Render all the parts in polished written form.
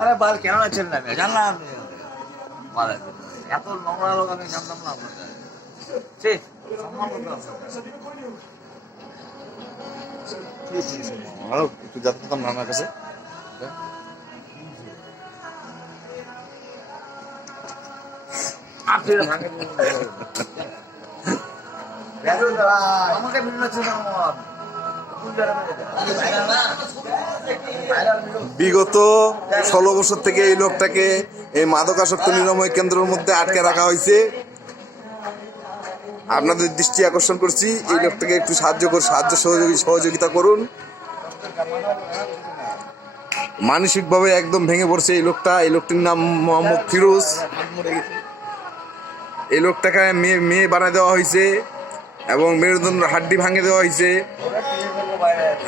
আরে বাল কেন আছেন না জানলাম এত নোংরা লোক আমি জানতাম না আপনাদের ঠিক সম্মান করতে আরো একটু যেতে পারতাম না আমার কাছে। আমাকে বিগত 16 বছর থেকে এই লোকটাকে এই মাদকাসক্ত নিরাময় কেন্দ্রের মধ্যে আটকে রাখা হয়েছে। আপনাদের দৃষ্টি আকর্ষণ করছি, এই লোকটাকে একটু সাহায্য সহযোগিতা করুন। মানসিকভাবে একদম ভেঙে পড়ছে এই লোকটা। এই লোকটির নাম মোহাম্মদ ফিরোজ। এই লোকটাকে মেয়ে বানিয়ে দেওয়া হয়েছে এবং মেরুদণ্ড হাড্ডি ভাঙে দেওয়া হয়েছে।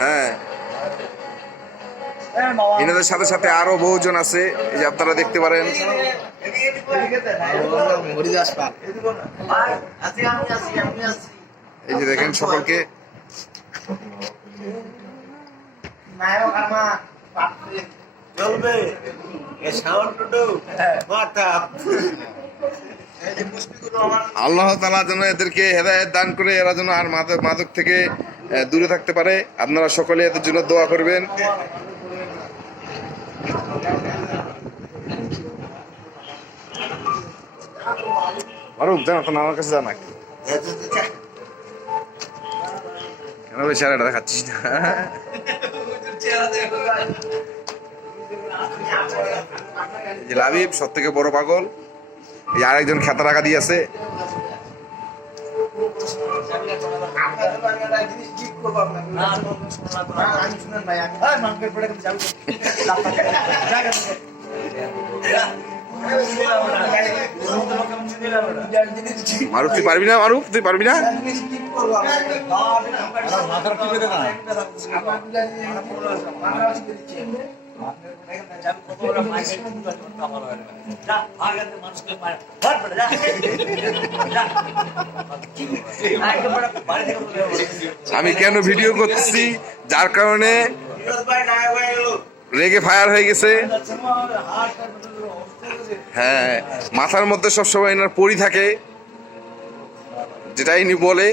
হ্যাঁ, এনাদের সাথে সাথে আরো বহুজন আছে, এই যে আপনারা দেখতে পারেন। এই যে দেখেন সকলকে। আল্লাহ তাআলা যেন এদেরকে হেদায়েত দান করে, এরা যেন আর মাদক থেকে দূরে থাকতে পারে। আপনারা সকলে এদের জন্য দোয়া করবেন। মারুফ জানা তো আমার কাছে জানা কেন চেহারাটা দেখাচ্ছিস না? লাবিব সব থেকে বড় পাগল। এই আরেকজন খেতা রাখা দিয়ে আছে। মারুফ তুই পারবি না? মারুফ তুই পারবি না? আমি কেন ভিডিও করতেছি, যার কারণে রেগে ফায়ার হয়ে গেছে। হ্যাঁ, মাথার মধ্যে সবসময় এনার পরি থাকে, যেটা ইনি বলে,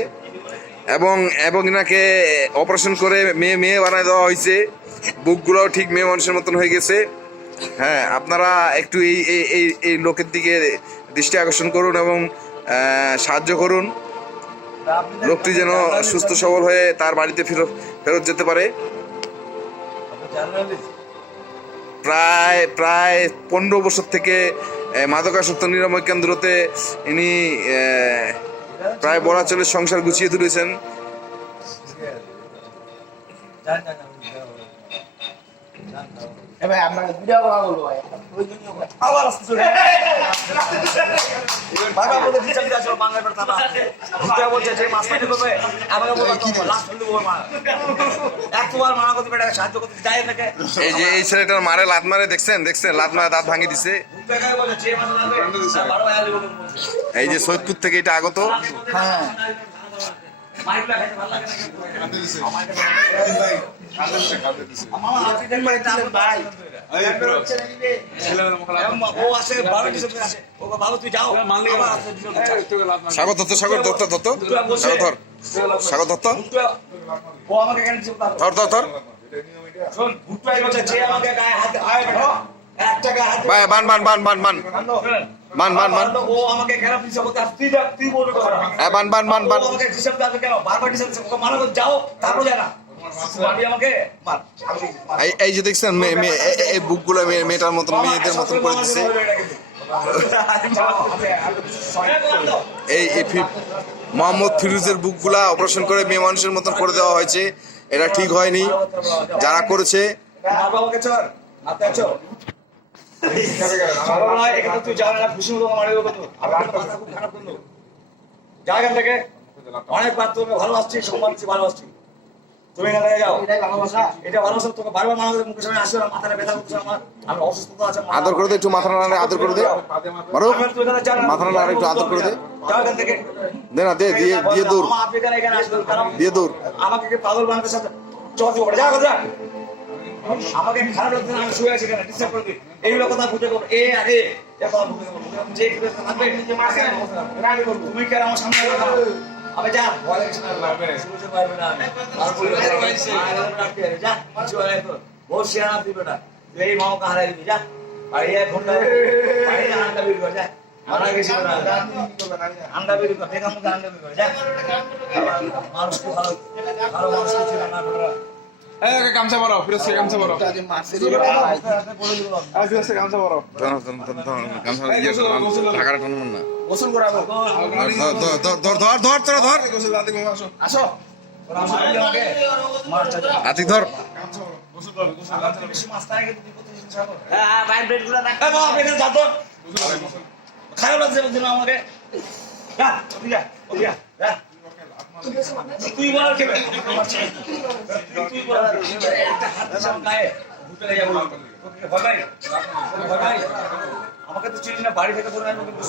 এবং এনাকে অপারেশন করে মেয়ে বানায় দেওয়া হয়েছে। বুকগুলোও ঠিক মেয়ে মানুষের মতন হয়ে গেছে। হ্যাঁ, আপনারা একটু এই লোকের দিকে দৃষ্টি আকর্ষণ করুন এবং সাহায্য করুন। লোকটি যেন সুস্থ সবল হয়ে তার বাড়িতে ফেরত যেতে পারে। প্রায় 15 বছর থেকে মাদকাসক্ত নিরাময় কেন্দ্রতে ইনি প্রায় বড়াচলের সংসার গুছিয়ে তুলেছেন। এই ছেলেটার মারে লাত মারে, দেখছেন লাত মারে দাঁত ভাঙি দিছে। এই যে সৈয়দপুর থেকে এটা আগত। সাগর দত্ত এই যে দেখছেন এই বুকগুলো মেয়েটার মতন, মেয়েদের মতন করে দিচ্ছে। এই মোহাম্মদ ফিরোজের বুকগুলা অপারেশন করে মেয়ে মানুষের মতন করে দেওয়া হয়েছে। এটা ঠিক হয়নি, যারা করেছে। অনেক ভালোবাসছি, সম্মানছি, ভালোবাসছি। তুমি না যাও, এটা ভালোবাসা। তোকে বারবার মানুষের মুখের সামনে আসবে, মাথাটা ব্যথা করছে আমার, আমি অসুস্থতা আছে। আদর করে দে একটু, মাথা নাড়ে আদর করে দে। মারুফ মাথা নাড়ে একটু আদর করে দে। দে না, দে দিয়ে দূর, দিয়ে দূর। আমাকে পাগল বানাতে সাথে চল যা। আমাকে খারাপ লাগছে না, আমি শুয়ে আছি কেন ডিস্টার্ব করবি এইগুলো কথা বুঝে করবো এ আর এ কথা বুঝে করবো যে একটু থাকবে তুমি কেন আমার সামনে আমি যা ভয় লাগছে না শুনতে পারবে না আর বলবে যা কিছু হয় তো বহুত শিয়ানা দিবে না এই মাও কাহারা দিবি যা বাড়ি যায় ফোন বাড়ি যা আন্ডা বিল করে যা মারা গেছি না আন্ডা বিল করে বেকার মধ্যে আন্ডা বিল করে যা মানুষকে ভালো ভালো মানুষ ছিল না গামছা বড় ফিরোজ কে গামছা বড় ফিরোজ কে গামছা বড় ঢাকাটা টান না গোসল করাবো ধর গোসল দাদি ঘুম আসো আসো আতিক ধর গামছা বড় গোসল করবে গোসল গামছা বড় বেশি মাছ তাই কিন্তু প্রতিদিন খাবো হ্যাঁ বাইরে ব্রেড গুলো রাখ বাবা আপনি যা তো গোসল খারাপ লাগছে বলছিল আমাকে যা ওদিকে যা ওদিকে যা তুই বল খেবে তুই বল একটা হাত সাম গায়ে ভুতে লেগে যাবো ভগাই ভগাই আমাকে তো চিনি না বাড়ি থেকে করে আনবো কিন্তু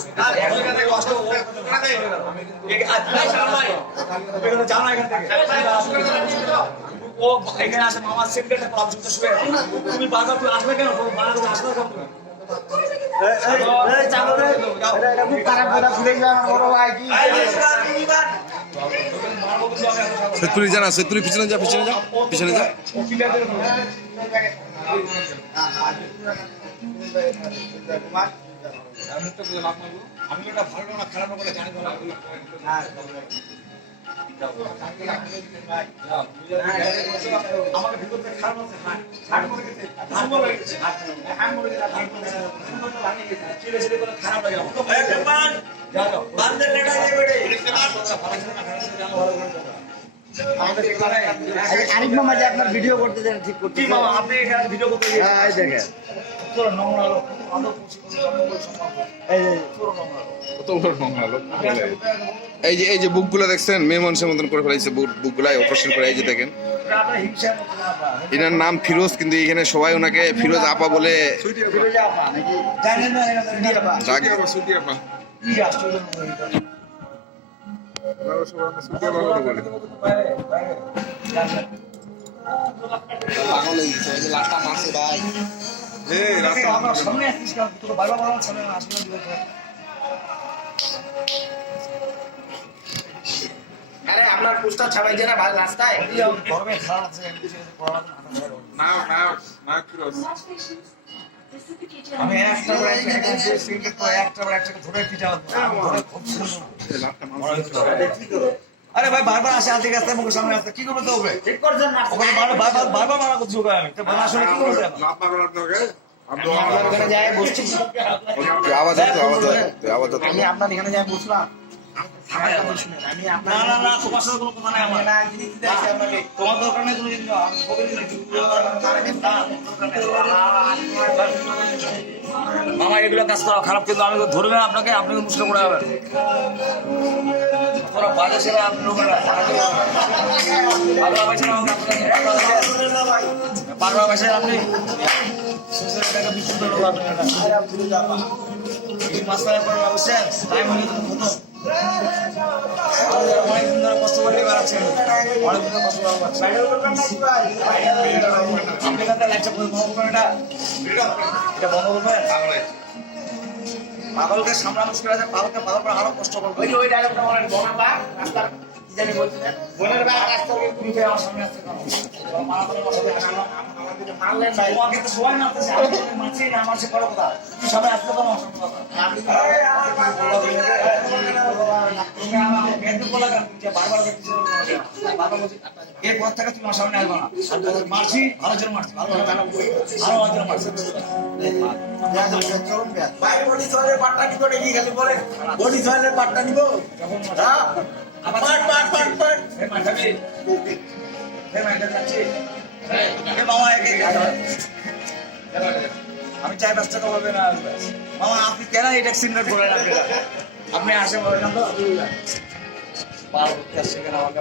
এখন এখানে কষ্ট এই আজ ভাই এখানে যাও না এখান থেকে ও এখানে আসে মামার সেক্রেটারি ক্লাব জুতে শুয়ে তুমি বাজার তুই আসবে কেন বাজার আসবে কেন তুমি সেতুরি জানা সেতুরি পিছনে যা পিছনে যা আমি এটা ভালো না খারাপ করে জানি না আমাকে ভিতর থেকে খারাপ লাগছে হাট করে গেছে ধান বলে গেছে হাট করে গেছে ধান করে গেছে চিড়ে চিড়ে করে খারাপ লাগে আমার যা যাও বান্দর লেটা দিয়ে বেড়ে আরিফ মামা যে আপনার ভিডিও করতে দেন ঠিক করতে কি মামা আপনি এখানে ভিডিও করতে গিয়ে হ্যাঁ এই দেখেন তোর নোংরা লোক আলো এই যে তোর নোংরা কত বড় মঙ্গল এই যে বুকগুলো দেখছেন মেয়ে মানুষের মতন করে ফেলাইছে বুকগুলাই অপারেশন করে এই যে দেখেন আপনার হিংসা এনার নাম ফিরোজ কিন্তু এখানে সবাই ওনাকে ফিরোজ আপা বলে ফিরোজা আপা নাকি জানেন না সিডি আপা ডাক সুতি আপা কি আশ্চর্য সুতি আপা বলে পাগল হয়ে গেছে ওই যে লাস্টটা মারছে ভাই এই রাস্তা আমরা সামনে আসছিস কেন তোর বারবার বারবার সামনে আসলে আরে আপনার পোস্টার ছাড়াই যে না ভাই রাস্তায় গরমে খারাপ আছে নায়ক ফিরোজ আমি একটা বার একটা ধরে পিটাবো আরে ভাই বারবার আসে আলতে গেছে মুখের সামনে আসতে কি করবে তো হবে ঠিক করছেন না ওখানে বারবার মারা করছি ওকে আমি তো বানা শুনে কি করবে লাভ পাগল আপনাকে আমি আপনার এখানে যাই বসছি তুই আওয়াজ হতো আমি আপনার এখানে যাই বসলাম আমার কথা শুনেন আমি না আপনার না না তোমার সাথে কোনো কথা নাই আমার না জিনিস দিতে আসি আপনাকে তোমার দরকার নেই কোনো জিনিস আমি খবর মামা এগুলো কাজ করা খারাপ কিন্তু আমি তো ধরবে আপনাকে আপনাকে মুশকিল করে হবে তোরা বাজে সেরা আপনি লোকেরা বাংলা ভাষায় আপনি বিশুদ্ধ লোক আপনি এই মাস্টারের পর অবশ্যই টাইম হলে তো হতো অনেকদিন ধরে কষ্ট করে বেড়াচ্ছেন অনেকদিন ধরে কষ্ট করে আপনি কাছে লাগছে বন্ধ করবেন এটা বন্ধ করবেন পাগলকে সামলা মুশকিল আছে পাগলকে পাগল করে আরো কষ্ট করবে ওই ডায়লগটা বলেন বনার বা রাস্তার কি জানি বলছিলেন বনার বা রাস্তার তুমি ফের আমার সামনে আসতে পারো মারা করে আমার সাথে আসলো আমাকে মারলেন ভাই তোমাকে তো সবাই মারতেছে আমি তো মারছি না আমার সে বড় কথা তুমি সবাই আসতে পারো আমার সামনে কথা আপনি তুমি আমার বেদ বলা কেন যে বারবার দেখছি বারবার বলছি এই পথ থেকে তুমি আমার সামনে আসবে না আর মারছি ভালো জন্য মারছি ভালো জন্য মারছি ভাই বডি সয়েলের পাটটা নিব নাকি খালি বলে বডি সয়েলের পাটটা নিব হ্যাঁ পাট এই মারছি এই মারতে যাচ্ছি এই মামা একে আমি চাই 5 টাকা হবে না মামা আপনি কেন এটা সিনমেট বলেন আপনি আসে বলেন না তো বারো আসছে কেন আমাকে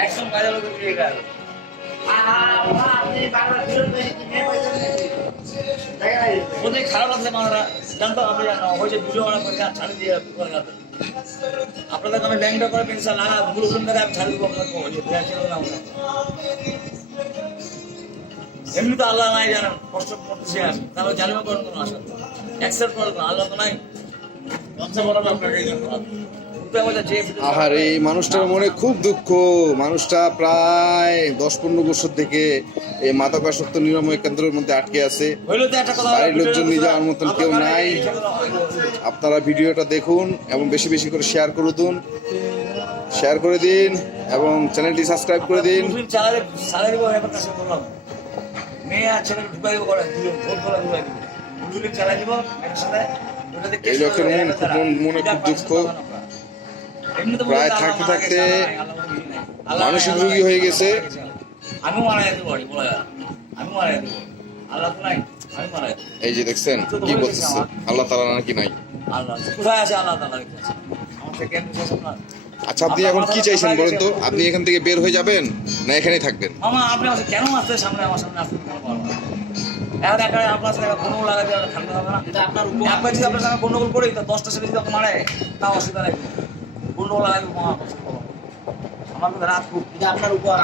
একদম কাজে লোক দিয়ে গেল আপনি বারবার ফিরত খারাপ লাগছে মাথাটা জানতো আপনি জানো হয়েছে দুটো মারা করে ছাড়ি দিয়ে করে গেছে আপনাদের আমি ব্যাংকটা করে পেনশন লাগা ভুল ভুল করে আমি ছাড়ি দেবো আপনাকে হয়েছে এমনি তো আল্লাহ নাই জানেন কষ্ট করতেছে আমি তাহলে জানিও করেন কোনো আশা অ্যাকসেপ্ট করেন না আল্লাহ তো নাই আর এই মানুষটার মনে খুব দুঃখ। মানুষটা প্রায় 10-15 বছর থেকে এই মাদকাসক্ত নিরাময় কেন্দ্রের মধ্যে আটকে আছে। বাড়ির লোকজন নিয়ে যাওয়ার মতন কেউ নাই। আপনারা ভিডিওটা দেখুন এবং বেশি বেশি করে শেয়ার করে দিন, এবং চ্যানেলটি সাবস্ক্রাইব করে দিন। এই লোকের মনে খুব দুঃখ। প্রায় থাকতে থাকতে মানসিক রোগী হয়ে গেছে। আমি মারা যেতে পারি বলা যায় আমি মারা যেতে পারি আল্লাহ তো নাই আমি মারা যেতে এই যে দেখছেন কি বলতেছে আল্লাহ তাআলা নাকি নাই। আল্লাহ কোথায় আছে আল্লাহ তাআলা কাছে আমার থেকে কেন বিশ্বাস না। আচ্ছা আপনি এখন কি চাইছেন বলেন তো? আপনি এখান থেকে বের হয়ে যাবেন না এখানেই থাকবেন? মামা আপনি আমার কেন আসতে সামনে আমার সামনে আসতে কেন পারবেন এখন একা আপনার সাথে কোনো লাগাতে থাকতে হবে না এটা আপনার উপর একবার যদি আপনার সঙ্গে গন্ডগোল করি তো 10টা ছেলে যদি আপনাকে মারে তাও অসুবিধা নেই গন্ডগোল লাগাতে মহা কষ্ট আমার তো রাত খুব এটা আপনার উপর